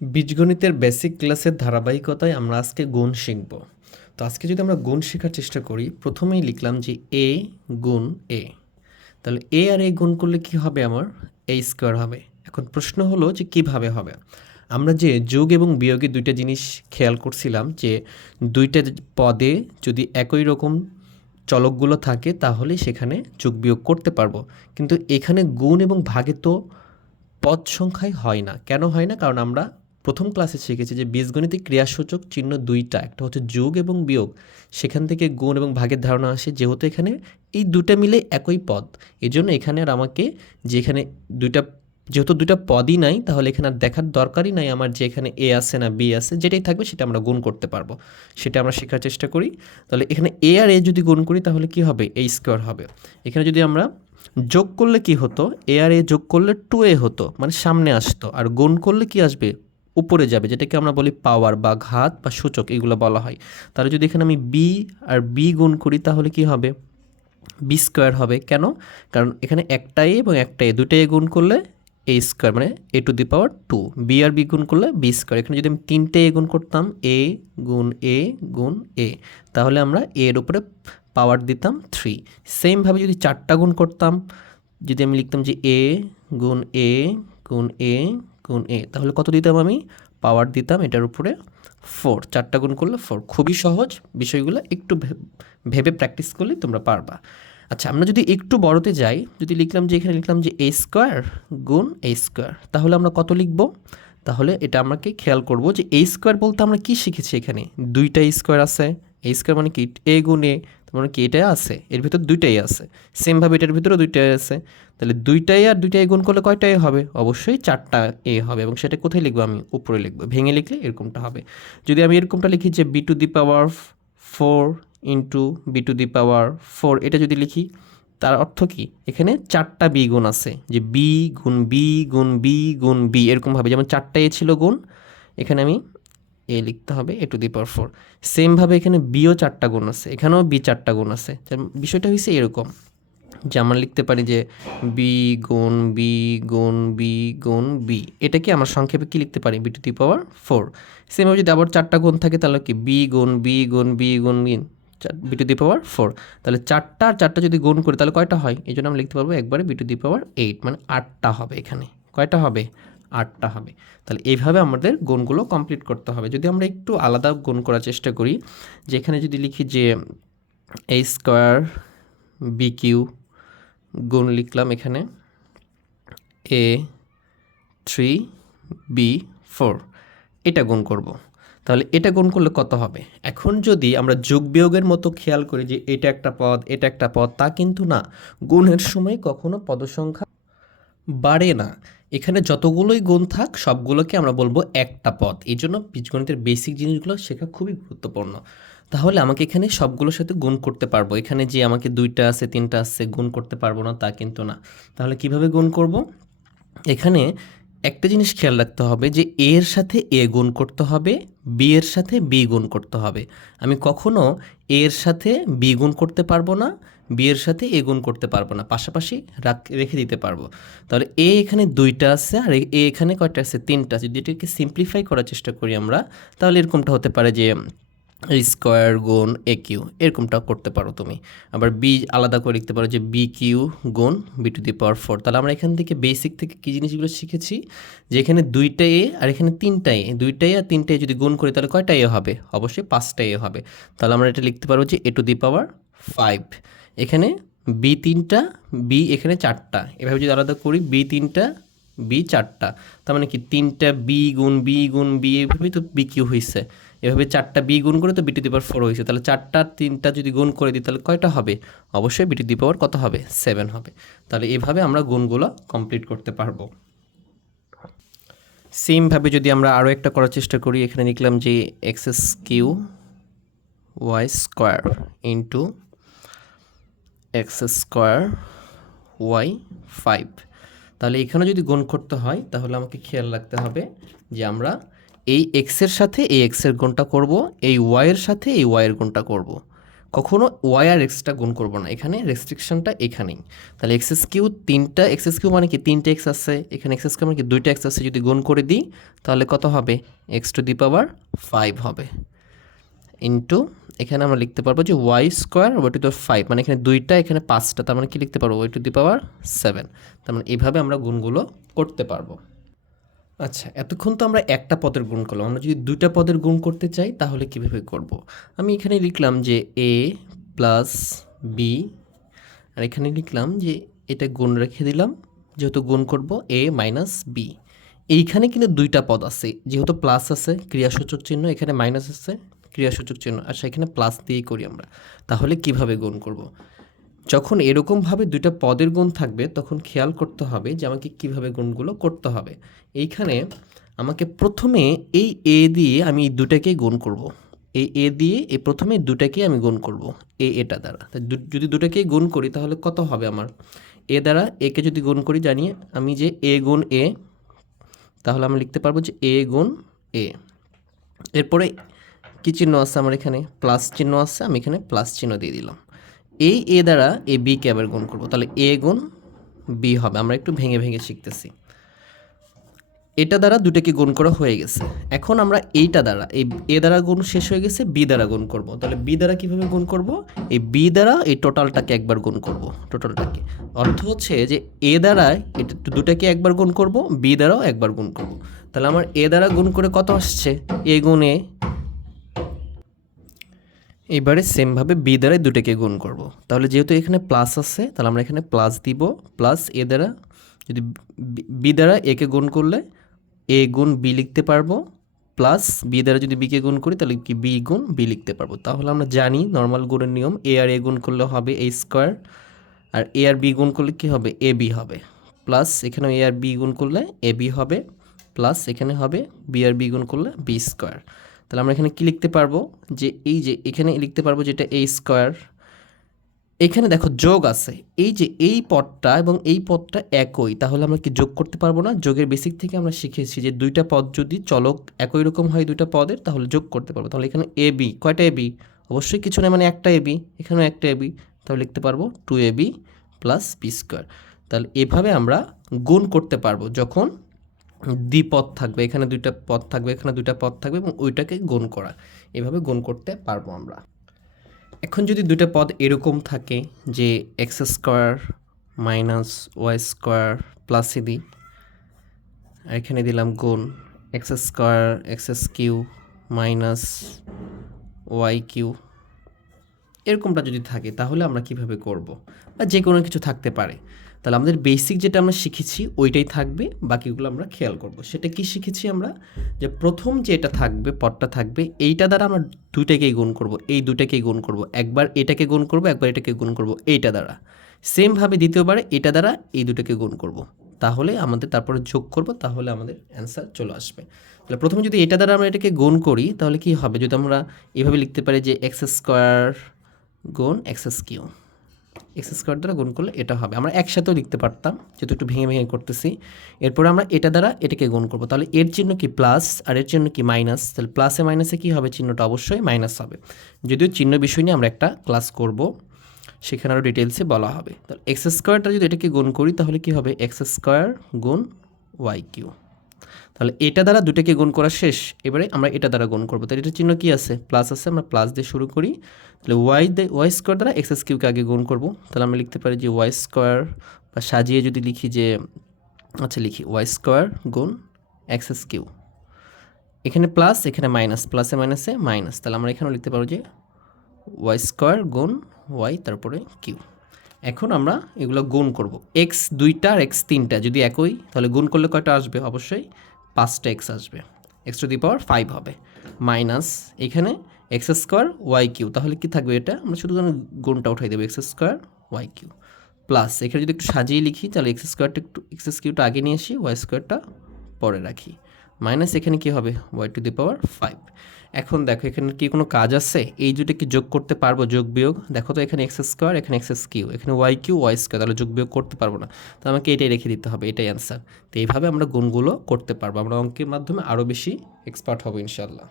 বীজগণিতের basic ক্লাসের ধারাবাহিকতায় আমরা আজকে গুণ শিখব। তো আজকে যদি আমরা গুণ শেখার চেষ্টা করি, প্রথমেই লিখলাম যে এ গুণ এ তাহলে এ আর এ গুণ করলে কি হবে আমার? এ স্কোয়ার হবে। এখন প্রশ্ন হলো যে কীভাবে হবে? আমরা যে যোগ এবং বিয়োগে দুইটা জিনিস খেয়াল করছিলাম যে দুইটা পদে যদি একই রকম চলকগুলো থাকে তাহলে সেখানে যোগ বিয়োগ করতে পারব। কিন্তু এখানে গুণ এবং ভাগে তো পদ সংখ্যায় হয় না। কেন হয় না? কারণ আমরা প্রথম ক্লাসে শিখেছি যে বীজগণিতিক ক্রিয়াসূচক চিহ্ন দুইটা, একটা হচ্ছে যোগ এবং বিয়োগ। সেখান থেকে গুণ এবং ভাগের ধারণা আসে, যেহেতু এখানে এই দুটা মিলে একই পদ। এজন্য এখানে আর আমাকে যে এখানে দুইটা, যেহেতু দুইটা পদই নাই, তাহলে এখানে আর দেখার দরকারই নাই আমার যে এখানে এ আছে না বি আছে, যেটাই থাকবে সেটা আমরা গুণ করতে পারব। সেটা আমরা শেখার চেষ্টা করি। তাহলে এখানে এ আর এ যদি গুণ করি, তাহলে কি হবে? এ স্কোয়ার হবে। এখানে যদি আমরা যোগ করলে কি হতো? এ আর এ যোগ করলে টু এ হতো মানে সামনে আসতো। আর গুণ করলে কি আসবে? উপরে যাবে, যেটাকে আমরা বলি পাওয়ার বা ঘাত বা সূচক, এগুলো বলা হয়। তাহলে যদি এখানে আমি বি আর বি গুণ করি, তাহলে কি হবে? বি স্কোয়ার হবে। কেন? কারণ এখানে একটা এ এবং একটা এ এ গুণ করলে এ স্কোয়ার মানে A to the power two B R B গুণ করলে বি স্কোয়ার এখানে যদি আমি তিনটে এ গুণ করতাম এ গুণ এ গুণ এ তাহলে আমরা এর উপরে পাওয়ার দিতাম থ্রি সেমভাবে যদি চারটা গুণ করতাম, যদি আমি লিখতাম যে এ গুণ এ গুণ এ গুণ এ। তাহলে কত দিতাম আমি? পাওয়ার দিতাম এটার উপরে ফোর চারটা গুণ করলে ফোর খুবই সহজ। বিষয়গুলো একটু ভেবে প্র্যাকটিস করলে তোমরা পারবা। আচ্ছা আমরা যদি একটু বড়তে যাই, যদি লিখলাম যে, এখানে লিখলাম যে এ স্কোয়ার গুণ এ স্কোয়ার তাহলে আমরা কত লিখব? তাহলে এটা আমাকে খেয়াল করব যে এ স্কোয়ার বলতে আমরা কি শিখেছি এখানে? দুইটা স্কোয়ার আছে। এ স্কোয়ার মানে কি? এ গুণ এ তার মানে কি? এটাই আছে। এর ভিতর দুইটাই আছে। সেমভাবে এটার ভিতরেও দুইটাই আছে। তাহলে দুইটাই আর দুইটাই গুণ করলে কয়টা এ হবে? অবশ্যই চারটা এ হবে এবং সেটা কোথায় লিখব আমি? উপরে লিখব। ভেঙে লিখলে এরকমটা হবে। যদি আমি এরকমটা লিখি যে B to the power four into B to the power four এটা যদি লিখি, তার অর্থ কি? এখানে চারটা বি গুণ আছে। যে বি গুণ বি গুণ বি গুণ বি এরকমভাবে। যেমন চারটা এ ছিল গুণ, এখানে আমি এ লিখতে হবে, এ টু দি পাওয়ার ফোর। সেমভাবে এখানে বিও চারটা গুণ আছে, এখানেও বি চারটা গুণ আছে। বিষয়টা হয়েছে এরকম, যে আমরা লিখতে পারি যে বি গুণ বি গুণ বি গুণ, বি। এটাকে আমরা সংক্ষেপে কি লিখতে পারি? B to the power four. সেমভাবে যদি আবার চারটা গুণ থাকে, তাহলে কি? বি গুণ বি গুণ বি গুণ, B B to the power four. তাহলে চারটা আর চারটা যদি গুণ করি, তাহলে কয়টা হয়? এই জন্য আমরা লিখতে পারব একবারে B to the power eight মানে আটটা হবে এখানে। কয়টা হবে? আটটা হবে। তাহলে এইভাবে আমাদের গুণগুলো কমপ্লিট করতে হবে। যদি আমরা একটু আলাদা গুণ করার চেষ্টা করি, যেখানে যদি লিখি যে এ স্কোয়ার বি কিউ গুণ লিখলাম এখানে এ থ্রি বি ফোর এটা গুণ করব। তাহলে এটা গুণ করলে কত হবে? এখন যদি আমরা যোগ বিয়োগের মতো খেয়াল করি যে এটা একটা পদ, এটা একটা পদ, তা কিন্তু না। গুণের সময় কখনো পদসংখ্যা বাড়ে না। এখানে যতগুলোই গুণ থাক, সবগুলোকে আমরা বলব একটা পথ। এই জন্য বীজগণিতের বেসিক জিনিসগুলো শেখা খুবই গুরুত্বপূর্ণ। তাহলে আমাকে এখানে সবগুলোর সাথে গুণ করতে পারব। এখানে যে আমাকে দুইটা আছে, তিনটা আছে, গুণ করতে পারব না, তা কিন্তু না। তাহলে কীভাবে গুণ করব? এখানে একটা জিনিস খেয়াল রাখতে হবে যে, এ এর সাথে এ গুণ করতে হবে, বি এর সাথে বি গুণ করতে হবে। আমি কখনো এ এর সাথে বি গুণ করতে পারব না বি এর সাথে এ গুণ করতে পারব না, পাশাপাশি রাখ- দিতে পারব। তাহলে এ এখানে দুইটা আছে আর এ এখানে কয়টা আছে? তিনটা। যদি এটাকে সিম্পলিফাই করার চেষ্টা করি আমরা, তাহলে এরকমটা হতে পারে যে স্কোয়ার গুণ এ কিউ এরকমটা করতে পারো তুমি। আবার বি আলাদা করে লিখতে পারো যে বি কিউ গুণ B to the power four তাহলে আমরা এখান থেকে বেসিক থেকে কী জিনিসগুলো শিখেছি? যে এখানে দুইটা এ আর এখানে তিনটা এ দুইটা এ আর তিনটা এ যদি গুণ করি, তাহলে কয়টা এ হবে? অবশ্যই পাঁচটা এ হবে। তাহলে আমরা এটা লিখতে পারব যে A to the power five এখানে বি তিনটা, বি এখানে চারটা। এভাবে যদি আলাদা করি, বি তিনটা, বি চারটা। তার মানে কি তিনটা বি গুণ বি গুণ বি, এভাবেই তো বি কিউ হয়েছে এভাবে চারটা বি গুণ করে তো বিটি দি পাওয়ার ফোর হয়েছে তাহলে চারটা, তিনটা যদি গুণ করে দিই, তাহলে কয়টা হবে? অবশ্যই বিটি দি পাওয়ার কত হবে? সেভেন হবে। তাহলে এভাবে আমরা গুণগুলো কমপ্লিট করতে পারব। সেমভাবে যদি আমরা আরও একটা করার চেষ্টা করি, এখানে লিখলাম যে x s cube y square into x square y five তাহলে এখানে যদি গুণ করতে হয়, তাহলে আমাকে খেয়াল রাখতে হবে যে আমরা এই এক্সের সাথে এই এক্সের গুণটা করব, এই ওয়াইয়ের সাথে এই ওয়াইয়ের গুণটা করব। কখনো ওয়াই আর এক্সটা গুণ করব না, এখানে রেস্ট্রিকশনটা এখানেই। তাহলে এক্সএস কিউ তিনটা এক্সএস কিউ মানে কি? তিনটে এক্স আছে, এখানে এক্সএস কিউ মানে কি? দুইটা এক্স আছে, যদি গুণ করে দিই, তাহলে কত হবে? X to the power five হবে। ইন্টু এখানে আমরা লিখতে পারব যে y square y to the five মানে এখানে দুইটা, এখানে পাঁচটা, তার মানে কি লিখতে পারব? Y to the power seven তার মানে এইভাবে আমরা গুণগুলো করতে পারব। আচ্ছা এতক্ষণ তো আমরা একটা পদের গুণ করলাম। আমরা যদি দুইটা পদের গুণ করতে চাই, তাহলে কীভাবে করব। আমি এখানে লিখলাম যে এ প্লাস বি আর এখানে লিখলাম যে এটা গুণ রেখে দিলাম, যেহেতু গুণ করব এ মাইনাস বি এইখানে কিন্তু দুইটা পদ আছে, যেহেতু প্লাস আছে, ক্রিয়াসূচক চিহ্ন এখানে মাইনাস আছে ক্রিয়াসূচক চিহ্ন আচ্ছা সেখানে প্লাস দিয়েই করি আমরা। তাহলে কীভাবে গুণ করব। যখন এরকমভাবে দুইটা পদের গুণ থাকবে, তখন খেয়াল করতে হবে যে আমাকে কীভাবে গুণগুলো করতে হবে। এইখানে আমাকে প্রথমে এই এ দিয়ে আমি এই দুটাকেই গুণ করব। এই এ দিয়ে এই প্রথমে দুটাকেই আমি গুণ করব এ এটা দ্বারা। যদি দুটাকেই গুণ করি, তাহলে কত হবে আমার? এ দ্বারা একে যদি গুণ করি জানি আমি যে এ গুণ এ তাহলে আমি লিখতে পারব যে এ গুণ এ এরপরে কী চিহ্ন আছে আমার এখানে? প্লাস চিহ্ন আছে, আমি এখানে প্লাস চিহ্ন দিয়ে দিলাম। এই এ দ্বারা এ বিকে আবার গুণ করব। তাহলে এ গুণ বি হবে। আমরা একটু ভেঙে ভেঙে শিখতেছি। এটা দ্বারা দুটাকে গুণ করা হয়ে গেছে। এখন আমরা এইটা দ্বারা, এই এ দ্বারা গুণ শেষ হয়ে গেছে, বি দ্বারা গুণ করব। তাহলে বি দ্বারা কীভাবে গুণ করব? এই বি দ্বারা এই টোটালটাকে একবার গুণ করব, টোটালটাকে। অর্থ হচ্ছে যে এ দ্বারা এটা দুটাকে একবার গুণ করব, বি দ্বারাও একবার গুণ করব। তাহলে আমার এ দ্বারা গুণ করে কত আসছে? এ গুণ এ এবারে সেমভাবে বি দ্বারাই দুটোকে গুণ করব। তাহলে যেহেতু এখানে প্লাস আছে, তাহলে আমরা এখানে প্লাস দিব। প্লাস এ দ্বারা, যদি বি- দ্বারা একে গুণ করলে এ গুণ বি লিখতে পারব। প্লাস বি দ্বারা যদি বিকে গুণ করি, তাহলে কি বি গুণ বি লিখতে পারব। তাহলে আমরা জানি নর্মাল গুণের নিয়ম এ আর এ গুণ করলে হবে এ স্কোয়ার আর এ আর বি গুণ করলে কি হবে? এ বি হবে। প্লাস এখানে এ আর বি গুণ করলে এ বি হবে। প্লাস এখানে হবে বি আর বি গুণ করলে বি স্কোয়ার তাহলে আমরা এখানে কি লিখতে পারব? যে এই যে এখানে লিখতে পারব যেটা এ স্কোয়ার এখানে দেখো যোগ আছে। এই যে এই পদটা এবং এই পদটা একই, তাহলে আমরা কি যোগ করতে পারব না? যোগের বেসিক থেকে আমরা শিখেছি যে দুইটা পদ যদি চলক একই রকম হয় দুইটা পদের, তাহলে যোগ করতে পারব। তাহলে এখানে এ বি কয়টা এ বি অবশ্যই কিছু নেই মানে একটা এ বি এখানেও একটা এ বি তাহলে লিখতে পারব two A B plus B square তাহলে এভাবে আমরা গুণ করতে পারব যখন দ্বিপদ থাকবে, এখানে দুইটা পদ থাকবে, এখানে দুইটা পদ থাকবে এবং ওইটাকে গুণ করা। এভাবে গুণ করতে পারব আমরা। এখন যদি দুইটা পদ এরকম থাকে যে x square minus y square প্লাসে দিই, আর এখানে দিলাম গুণ x square x cube minus y cube এরকমটা যদি থাকে তাহলে আমরা কীভাবে করব? বা যে কোনো কিছু থাকতে পারে। তাহলে আমাদের বেসিক যেটা আমরা শিখেছি, ওইটাই থাকবে, বাকিগুলো আমরা খেয়াল করব। সেটা কি শিখেছি আমরা? যে প্রথম যেটা থাকবে, পদটা থাকবে, এইটা দ্বারা আমরা দুইটাকেই গুণ করব, এই দুটাকেই গুণ করব। একবার এটাকে গুণ করব, একবার এটাকে গুণ করব, এইটা দ্বারা। সেমভাবে দ্বিতীয়বারে এটা দ্বারা এই দুটোকে গুণ করব। তাহলে আমাদের তারপরে যোগ করব, তাহলে আমাদের অ্যান্সার চলে আসবে। তাহলে প্রথমে যদি এটা দ্বারা আমরা এটাকে গুণ করি, তাহলে কি হবে? যদি আমরা এভাবে লিখতে পারি যে এক্স স্কোয়ার গুণ এক্স কিউ এক্স স্কোয়ার দ্বারা গুণ করলে এটা হবে। আমরা একসাথেও লিখতে পারতাম, যেহেতু একটু ভেঙে ভেঙে করতেছি। এরপরে আমরা এটা দ্বারা এটাকে গুণ করব। তাহলে এর চিহ্ন কি প্লাস আর এর চিহ্ন কি মাইনাস তাহলে প্লাসে মাইনাসে কি হবে? চিহ্নটা অবশ্যই মাইনাস হবে। যদিও চিহ্ন বিষয় নিয়ে আমরা একটা ক্লাস করব, সেখানে আরও ডিটেলসে বলা হবে। তাহলে এক্স স্কোয়ারটা যদি এটাকে গুণ করি, তাহলে কি হবে? এক্স স্কোয়ার গুণ ওয়াই কিউ। তাহলে এটা দ্বারা দুটাকে গুণ করা শেষ। এবারে আমরা এটা দ্বারা গুণ করব। তাহলে এটার চিহ্ন কি আছে? প্লাস আছে, আমরা প্লাস দিয়ে শুরু করি। তাহলে ওয়াই দিয়ে ওয়াই স্কোয়ার দ্বারা এক্স কিউকে আগে গুণ করব। তাহলে আমরা লিখতে পারি যে ওয়াই স্কোয়ার বা সাজিয়ে যদি লিখি যে আচ্ছা লিখি ওয়াই স্কোয়ার গুণ এক্স এস কিউ এখানে প্লাস এখানে মাইনাস প্লাসে মাইনাসে মাইনাস তাহলে আমরা এখানেও লিখতে পারব যে ওয়াই স্কোয়ার গুণ ওয়াই তারপরে কিউ এখন আমরা এগুলো গুণ করব। এক্স দুইটা আর এক্স তিনটা, যদি একই, তাহলে গুণ করলে কয়টা আসবে? অবশ্যই পাঁচটা এক্স আসবে। X to the power five হবে। মাইনাস এখানে এক্স স্কোয়ার ওয়াই কিউ। তাহলে কী থাকবে এটা? আমরা শুধু গুণটা উঠাই দেবো, x square y cube. Plus এখানে যদি একটু সাজিয়ে লিখি, তাহলে এক্স স্কোয়ারটা একটু, এক্স কিউটা আগে নিয়ে আসি, ওয়াই স্কোয়ারটা পরে রাখি। মাইনাস এখানে কি হবে? Y to the power five এখন দেখো, এখানে কি কোনো কাজ আছে? এই দুটো কি যোগ করতে পারব? যোগ বিয়োগ? দেখো তো, এখানে এক্স স্কোয়ার এখানে এক্স কিউ এখানে ওয়াই কিউ ওয়াই স্কোয়ার তাহলে যোগ বিয়োগ করতে পারব না। তো আমাকে এটাই রেখে দিতে হবে, এটাই অ্যান্সার তো এইভাবে আমরা গুণগুলো করতে পারব। আমরা অঙ্কের মাধ্যমে আরও বেশি এক্সপার্ট হব ইনশাল্লাহ